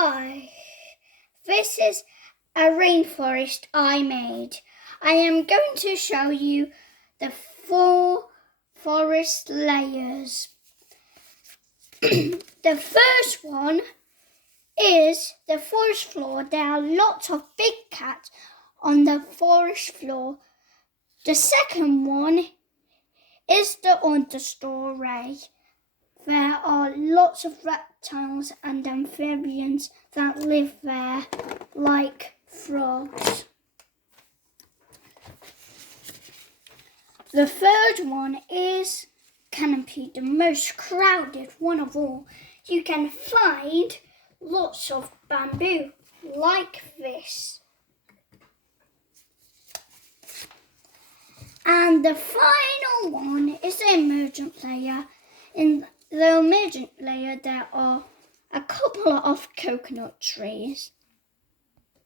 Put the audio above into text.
Hi, this is a rainforest I made. I am going to show you the 4 forest layers. The first one is the forest floor. There are lots of big cats on the forest floor. The second one is the understory. There are lots of reptiles and amphibians that live there, like frogs. The third one is canopy, the most crowded one of all. You can find lots of bamboo, like this. And the final one is the emergent layer. In the emergent layer, there are a couple of coconut trees.